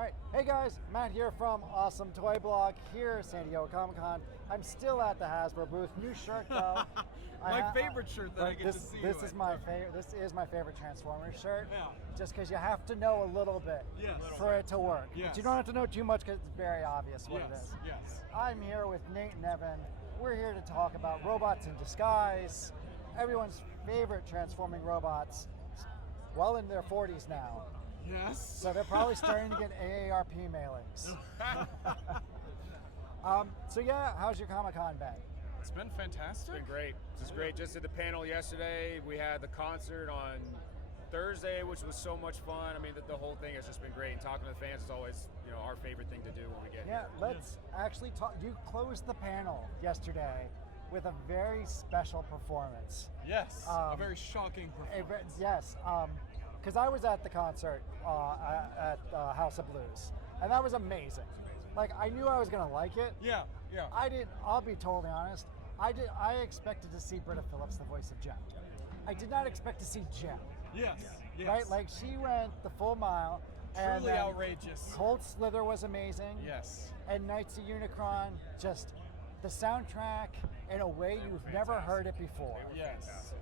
All right, hey guys, Matt here from AwesomeToyBlog here, San Diego Comic-Con. I'm still at the Hasbro booth. New shirt though. My favorite shirt that I get to see. This is my favorite. This is my favorite Transformers shirt. Yeah. Just because you have to know a little bit for it to work. Yes. But you don't have to know too much because it's very obvious what it is. Yes. I'm here with Nate and Evan. We're here to talk about robots in disguise. Everyone's favorite transforming robots. Well in their 40s now. Yes. So they're probably starting to get AARP mailings. So yeah, how's your Comic-Con been? It's been fantastic. It's been great. This is great. Just did the panel yesterday. We had the concert on Thursday, which was so much fun. I mean, the whole thing has just been great. And talking to the fans is always, our favorite thing to do when we get here. Let's actually talk. You closed the panel yesterday with a very special performance. Yes. A very shocking performance. Yes. Because I was at the concert at House of Blues, and that was amazing. Like, I knew I was gonna like it. Yeah. I'll be totally honest. I expected to see Britta Phillips, the voice of Jem. I did not expect to see Jem. Yes. Right? Like, she went the full mile. And truly outrageous. Cold Slither was amazing. Yes. And Knights of Unicron, just the soundtrack in a way you've never heard it before. Yes.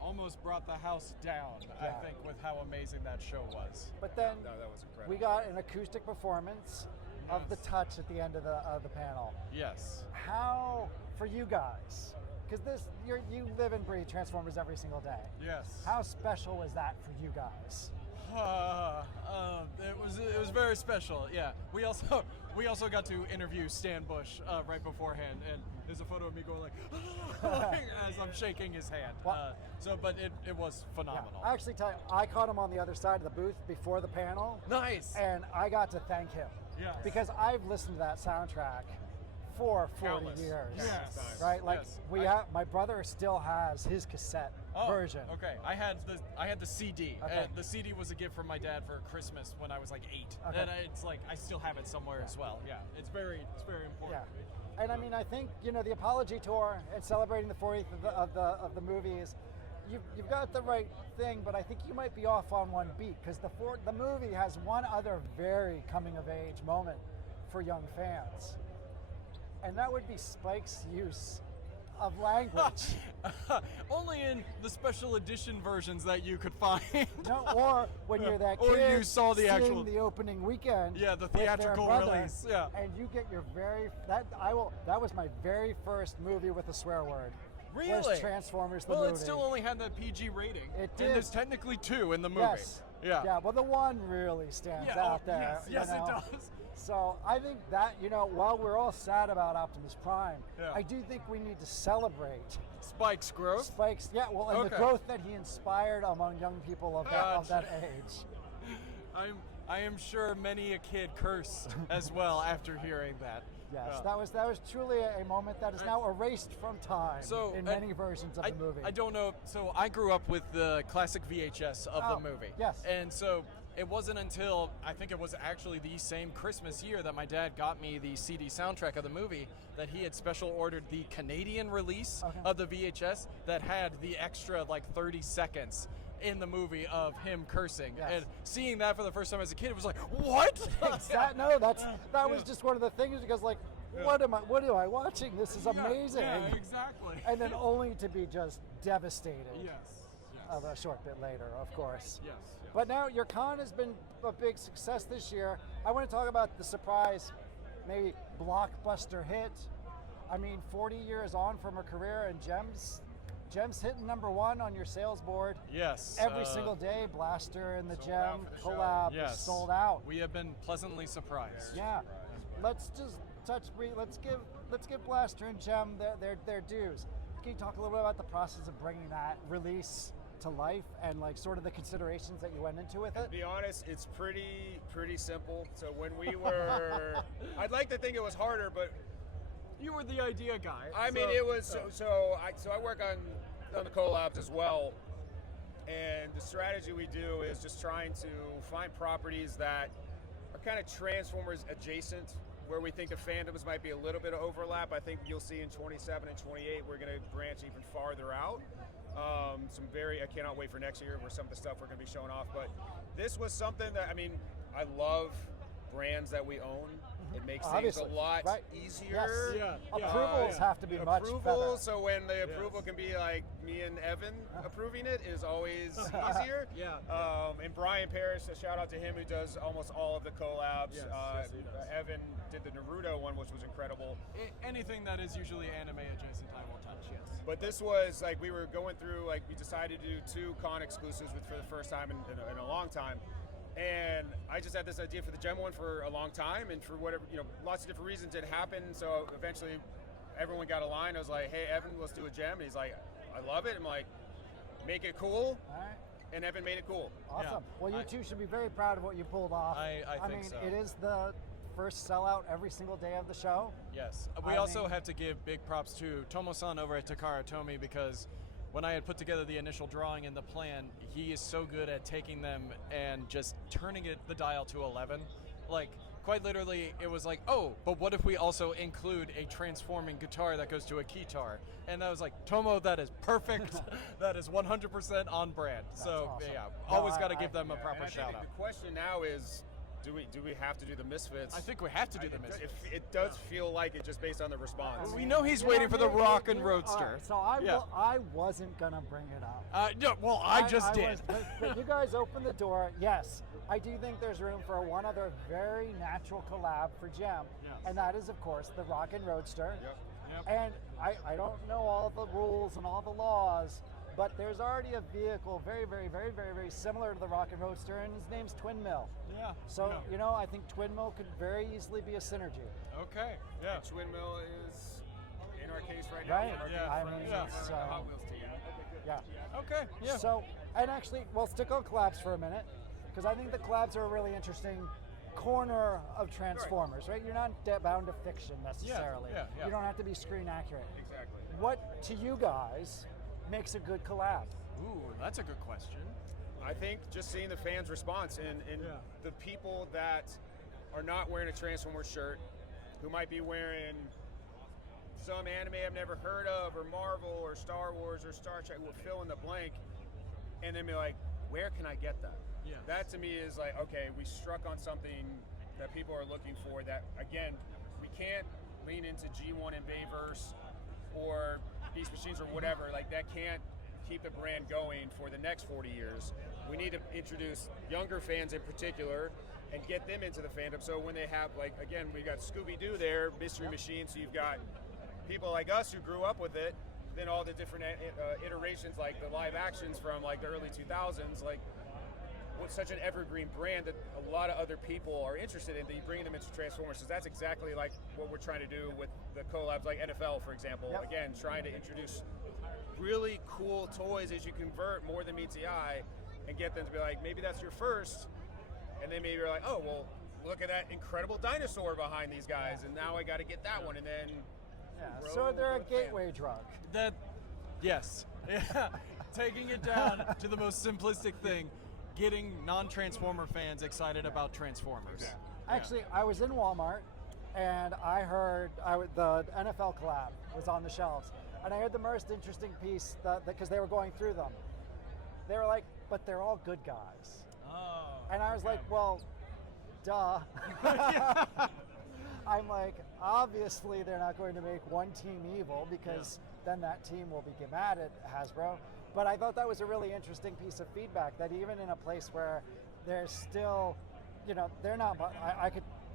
Almost brought the house down, I think, with how amazing that show was. But then that was incredible. We got an acoustic performance of the touch at the end of the panel. Yes. How, for you guys, because you live and breathe Transformers every single day. Yes. How special was that for you guys? It was very special. Yeah. We also got to interview Stan Bush right beforehand, and there's a photo of me going like as I'm shaking his hand. But it was phenomenal. Yeah. I actually tell you, I caught him on the other side of the booth before the panel. Nice. And I got to thank him. Yeah. Because I've listened to that soundtrack for 40 Countless. years. Yes. Right? Like my brother still has his cassette version. Okay. I had the CD. Okay. And the CD was a gift from my dad for Christmas when I was like 8. Okay. And it's like I still have it somewhere as well. Yeah. It's very important. Yeah. And I mean, I think, the Apology Tour and celebrating the 40th of the movies, you've got the right thing, but I think you might be off on one beat, because the movie has one other very coming of age moment for young fans. And that would be Spike's use of language. Only in the special edition versions that you could find. No, or when you're that kid, or you saw the actual the opening weekend. Yeah, the with their theatrical brother, release. Yeah, and you get your that was my very first movie with a swear word. Really? Was Transformers the movie. Well, it still only had that PG rating. It did. And there's technically 2 in the movie. Yes. Yeah. Yeah. Well, the one really stands out there. Yes, it does. So I think that, while we're all sad about Optimus Prime, I do think we need to celebrate Spike's growth. Spike's, and the growth that he inspired among young people of that age. I am sure many a kid cursed as well after hearing that. Yes, that was truly a moment that is now erased from time in many versions of the movie. I don't know. So I grew up with the classic VHS of the movie. Yes. And so it wasn't until, I think it was actually the same Christmas year that my dad got me the CD soundtrack of the movie, that he had special ordered the Canadian release of the VHS that had the extra 30 seconds in the movie of him cursing. Yes. And seeing that for the first time as a kid, it was like, what? No, that was just one of the things, because what am I watching? This is amazing. Yeah, exactly. And then only to be just devastated. Yes. A short bit later, of course. Yes. But now your con has been a big success this year. I want to talk about the surprise, maybe blockbuster hit. I mean, 40 years on from her career, and Jem's hitting #1 on your sales board. Yes. Every single day, Blaster and the Jem collab is sold out. We have been pleasantly surprised. Yeah. Let's just let's give Blaster and Jem their dues. Can you talk a little bit about the process of bringing that release to life and sort of the considerations that you went into with it? To be honest, it's pretty simple. So when we were, I'd like to think it was harder, but you were the idea guy. I mean, it was so I work on the collabs as well, and the strategy we do is just trying to find properties that are kind of Transformers adjacent, where we think the fandoms might be a little bit of overlap. I think you'll see in 27 and 28 we're going to branch even farther out. I cannot wait for next year where some of the stuff we're going to be showing off. But this was something that, I love brands that we own. It makes Obviously, things a lot right. easier. Yes. Approvals have to be much better. Approval, so when the approval can be like me and Evan approving it is always easier. And Brian Parrish, a shout out to him who does almost all of the collabs. Yes, he does. Evan did the Naruto one, which was incredible. Anything that is usually anime adjacent, I will touch. Yes. But this was like we were going through, like we decided to do 2 con exclusives for the first time in a long time. And I just had this idea for the gem one for a long time, and for whatever, lots of different reasons it happened. So eventually everyone got aligned. I was like, hey, Evan, let's do a gem. And he's like, I love it. I'm like, make it cool. All right. And Evan made it cool. Awesome. Yeah. Well, you two should be very proud of what you pulled off. I think mean, so. it is the first sellout every single day of the show. Yes. We also have to give big props to Tomo-san over at Takara Tomy, because when I had put together the initial drawing and the plan, he is so good at taking them and just turning the dial to 11. Like, quite literally, it was like, oh, but what if we also include a transforming guitar that goes to a keytar? And I was like, Tomo, that is perfect. That is 100% on brand. That's so, awesome. yeah, No, always got to give them a And proper I think shout out. the question now is, do we have to do the Misfits? I think we have to do the Misfits. It does feel like it just based on the response. We know he's You waiting for the you- Rock and you- Roadster. all right, so I wasn't gonna bring it up. No, well, I just did. But you guys opened the door. Yes, I do think there's room for one other very natural collab for Gem, and that is, of course, the Rock and Roadster. Yep. And I don't know all the rules and all the laws, but there's already a vehicle very, very, very, very, very similar to the Rock and Roadster, and his name's Twin Mill. Yeah. So, I think Twin Mill could very easily be a synergy. Okay. Yeah. Twin Mill is in our case right now. Right. Yeah. I mean, Yeah. it's, Hot Wheels team. yeah. Okay. Yeah. So, and actually, we'll stick on collabs for a minute, because I think the collabs are a really interesting corner of Transformers, right? You're not bound to fiction necessarily. Yeah. You don't have to be screen accurate. Exactly. What, to you guys, makes a good collab? Ooh, that's a good question. I think just seeing the fans' response and the people that are not wearing a Transformers shirt, who might be wearing some anime I've never heard of, or Marvel, or Star Wars, or Star Trek, will fill in the blank, and then be like, where can I get that? Yes. That to me is like, okay, we struck on something that people are looking for. That, again, we can't lean into G1 and Bayverse or Beast Machines or whatever. Like, that can't keep the brand going for the next 40 years. We need to introduce younger fans in particular and get them into the fandom. So when they have, like, again, we got Scooby-Doo there, Mystery Machine, so you've got people like us who grew up with it, then all the different iterations, like the live actions from like the early 2000s, like, with such an evergreen brand that a lot of other people are interested in, that you bring them into Transformers. So that's exactly like what we're trying to do with the collabs, like NFL, for example. Yep. Again, trying to introduce really cool toys as you convert more than meets the eye, and get them to be like, maybe that's your first, and then maybe you're like, oh, well, look at that incredible dinosaur behind these guys, and now I got to get that one, and then grow So they're a with fans. gateway drug. Yes. Yeah. Taking it down to the most simplistic thing, getting non-Transformer fans excited about Transformers. Actually, I was in Walmart, and I heard the NFL collab was on the shelves, and I heard the most interesting piece because they were going through them. They were like, but they're all good guys. Oh. And I was like, well, duh. I'm like, obviously they're not going to make one team evil, because then that team will be mad at Hasbro. But I thought that was a really interesting piece of feedback, that even in a place where they're still, they're not,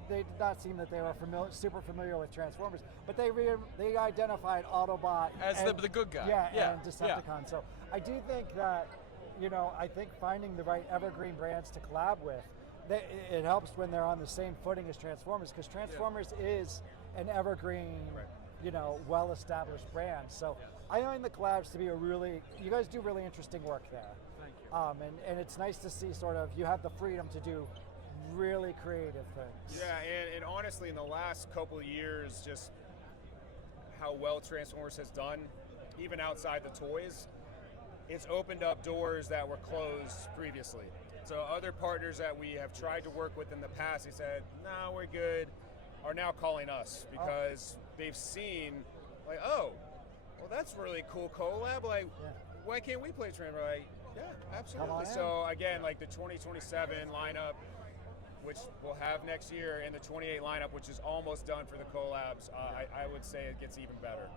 they did not seem that they were super familiar with Transformers, but they identified Autobot As and, the good guy. and Decepticon. So I do think that, I think finding the right evergreen brands to collab with, it helps when they're on the same footing as Transformers, because Transformers is an evergreen, well-established brand. So I find the collabs to be you guys do really interesting work there. Thank you. And it's nice to see sort of, you have the freedom to do really creative things. Yeah, and honestly, in the last couple of years, just how well Transformers has done, even outside the toys, it's opened up doors that were closed previously. So other partners that we have tried to work with in the past, they said, "No, we're good," are now calling us because they've seen, like, oh, well, that's really cool collab. Like, why can't we play Transformers? Like, yeah, absolutely. So again, like the 2027 lineup, which we'll have next year, and the 28 lineup, which is almost done for the collabs, I would say it gets even better.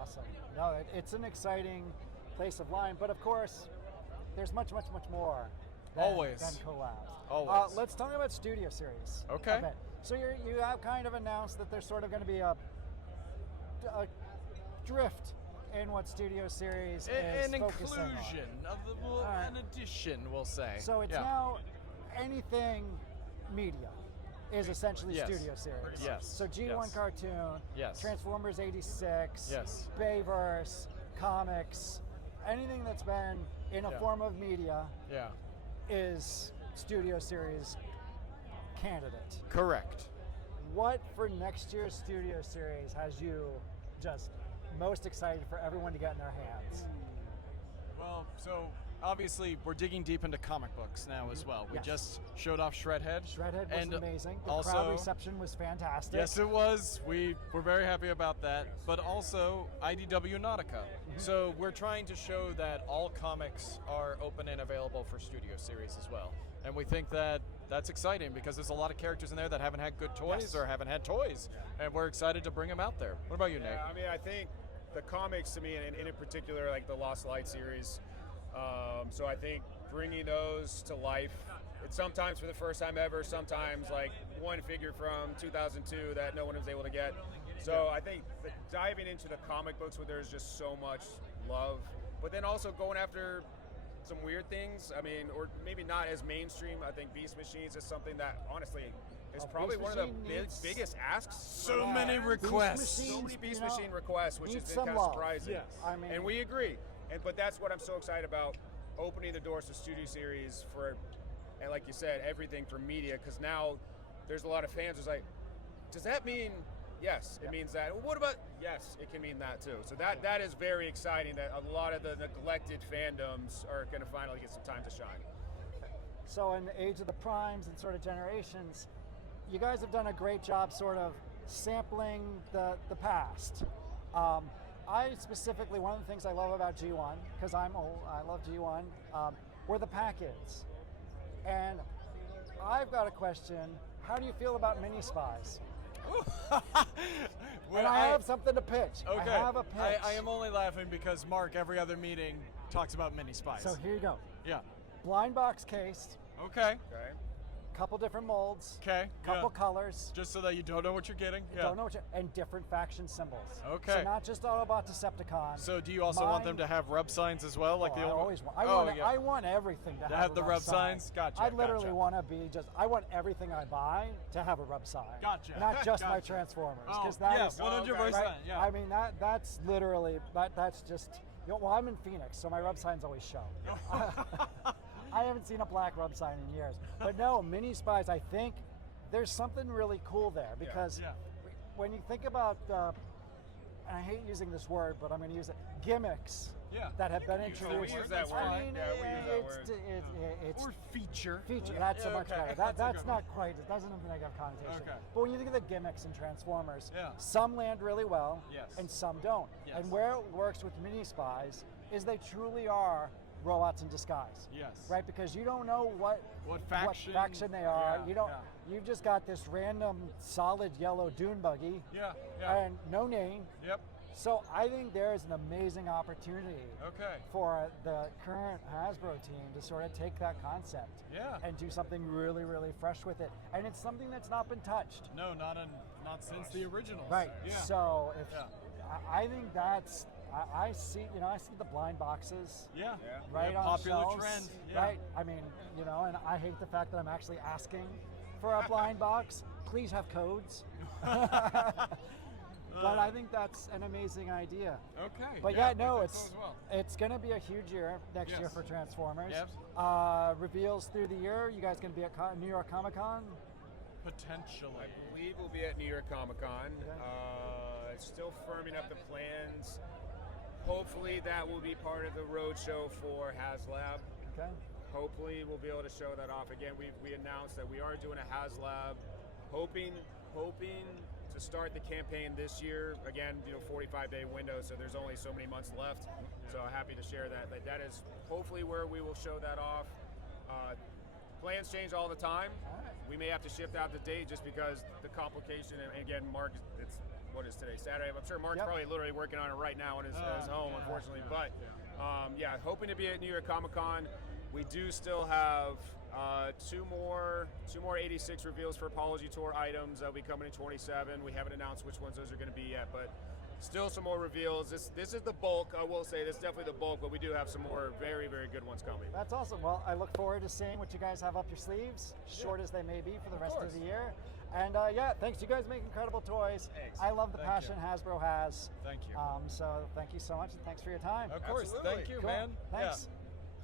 Awesome. No, it's an exciting place of line, but of course, there's much, much, much more than collabs. Always. Let's talk about Studio Series. Okay. So you have kind of announced that there's sort of going to be a drift in what Studio Series is an focusing inclusion of an addition, we'll say. So it's now anything media is essentially Studio Series. Yes. So G1 Cartoon, Transformers 86, Bayverse, comics, anything that's been in a form of media is Studio Series candidate. Correct. What for next year's Studio Series has you just most excited for everyone to get in their hands? Well, so obviously we're digging deep into comic books now as well. We just showed off Shredhead. Shredhead was amazing. The also, crowd reception was fantastic. Yes, it was. We were very happy about that. But also IDW Nautica. So we're trying to show that all comics are open and available for Studio Series as well. And we think that that's exciting because there's a lot of characters in there that haven't had good toys or haven't had toys. And we're excited to bring them out there. What about you, Nate? I mean, I think the comics to me, and in particular, like the Lost Light series, so I think bringing those to life, it's sometimes for the first time ever, sometimes like one figure from 2002 that no one was able to get. So I think diving into the comic books where there's just so much love, but then also going after some weird things. I mean, or maybe not as mainstream. I think Beast Machines is something that honestly is probably one of the biggest asks. So many requests. So many Beast Machine requests, which has been kind of surprising. Yes. I mean, and we agree. But that's what I'm so excited about, opening the doors to Studio Series for, and like you said, everything for media, because now there's a lot of fans who's like, does that mean, yes, it means that. Well, what about, yes, it can mean that too. So that is very exciting that a lot of the neglected fandoms are going to finally get some time to shine. So in the age of the primes and sort of generations, you guys have done a great job sort of sampling the past. I specifically, one of the things I love about G1, because I'm old, I love G1, were the pack-ins. And I've got a question, how do you feel about Mini-Spies? Well, I have something to pitch. Okay. I have a pitch. I am only laughing because Mark, every other meeting, talks about Mini-Spies. So here you go. Yeah. Blind box cased. Okay. Couple different molds. Okay. Couple colors. Just so that you don't know what you're getting. Don't know what and different faction symbols. Okay. So not just Autobot Decepticon. So do you also want them to have rub signs as well, like the old? I always want. I want everything to have the rub signs. Gotcha. I literally want to be just. I want everything I buy to have a rub sign. Gotcha. Not just my Transformers, because that is 100%. Right? Yeah. I mean that's literally that's just. You know, well, I'm in Phoenix, so my rub signs always show. I haven't seen a black rub sign in years. But no, Mini-Spies, I think there's something really cool there because when you think about, and I hate using this word, but I'm going to use it, gimmicks that have been introduced. We use that word. I mean, it's or feature. That's so much better. That's not quite, it doesn't have a negative connotation. Okay. But when you think of the gimmicks in Transformers, some land really well and some don't. And where it works with Mini-Spies is they truly are robots in disguise. Yes. Right? Because you don't know what faction they are. You don't. You've just got this random solid yellow dune buggy. And no name. Yep. So I think there is an amazing opportunity for the current Hasbro team to sort of take that concept and do something really, really fresh with it. And it's something that's not been touched. No, not since the originals. Right. Yeah. So if I think that's. I see the blind boxes. Right on popular shelves, trend. Right. I mean, and I hate the fact that I'm actually asking for a blind box. Please have codes. But I think that's an amazing idea. Okay. But it's going to be a huge year next year for Transformers. Yes. Reveals through the year. You guys going to be at New York Comic Con? Potentially. I believe we'll be at New York Comic Con. Still firming up the plans. Hopefully that will be part of the roadshow for HasLab. Okay. Hopefully we'll be able to show that off again. We announced that we are doing a HasLab, hoping to start the campaign this year. Again, 45-day window, so there's only so many months left. So happy to share that. That is hopefully where we will show that off. plans change all the time. All right. We may have to shift out the date just because the complication. And again, Mark, it's what is today? Saturday. I'm sure Mark's probably literally working on it right now in his home, unfortunately. But yeah, hoping to be at New York Comic Con. We do still have two more 86 reveals for Apology Tour items that'll be coming in 27. We haven't announced which ones those are going to be yet, but still some more reveals. This is the bulk. I will say this is definitely the bulk, but we do have some more very, very good ones coming. That's awesome. Well, I look forward to seeing what you guys have up your sleeves, short as they may be for the rest of the year. And yeah, thanks. You guys make incredible toys. Thanks. I love the Thank passion Hasbro has. Thank you. So thank you so much, and thanks for your time. Of course. Absolutely. Thank you, Cool. man. Thanks. Yeah.